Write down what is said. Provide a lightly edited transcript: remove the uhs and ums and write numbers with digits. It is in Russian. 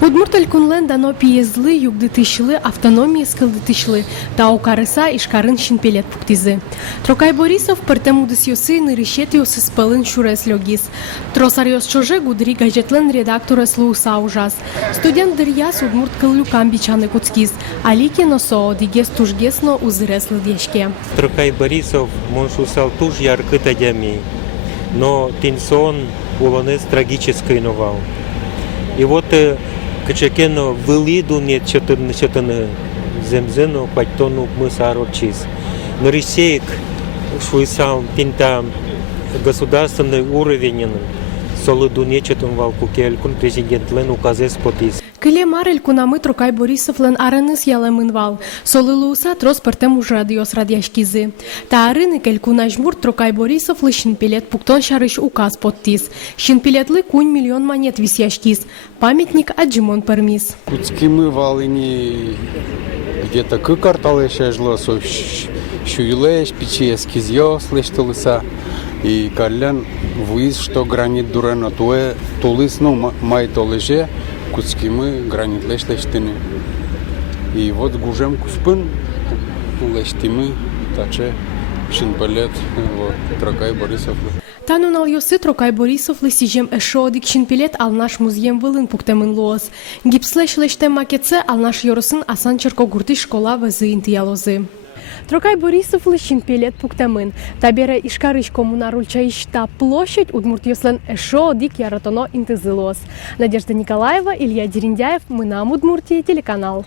Удмурталь кунлен дано пиезлы югдытышлы автономии скылдытышлы та укарыса ишкарын шинпелет пуктизы. Трокай Борисов пертемудыс йосы нырышет йосы спелын шурес логис. Тросарьос чоже гудри газетлен редакторес луса ужас. Студент дырьяс удмурт кыллюкам бичаны куцкиз. Алики носо дигес тужгесно узырес лыдешке. Трокай Борисов моншусал туж яркыта дями, но тинсон улонес трагической новал. И вот качекено вылиду нет что-то земзену пальтону мысарочис. Но рисеек шуисал тинта государственный уровень солиду нечетун валку келькун президент лен указес потис. Кыле марель кунамы Трокай Борисов лен арыныс ялемынвал. Солылууса трос пертем уж радиос радяшкизы. Та арыны келькуна жмур Трокай Борисов лы шинпилет пуктон шарыш указ подтис. Шинпилетлы кунь миллион монет висяшкиз. Памятник аджимон пермис. Куцкимы валыни где-то кыкарталы шежло, шуйлеш, печески зьёслы штылыса. И калян виз, что гранит дурано туэ тулыс, ну май толеже, куцкимы гранит леш лештыны. И вот гужем куспын лештимы, таче шинпелет, вот Трокай Борисов. Танунал йосы Трокай Борисов лы сижем эшодик шинпилет ал наш музеем вылын пуктемын лоз. Гипслеш лештем макетсе ал наш йоросын асан черко гурты школа везы интиялозы. Трокай Борисов лы шинпилет пуктемын. Табера ишкарыш коммунарульчаишта площадь удмуртьёслен эшодик яратоно интызылоз. Надежда Николаева, Илья Дериндяев, мы нам Удмуртии, телеканал.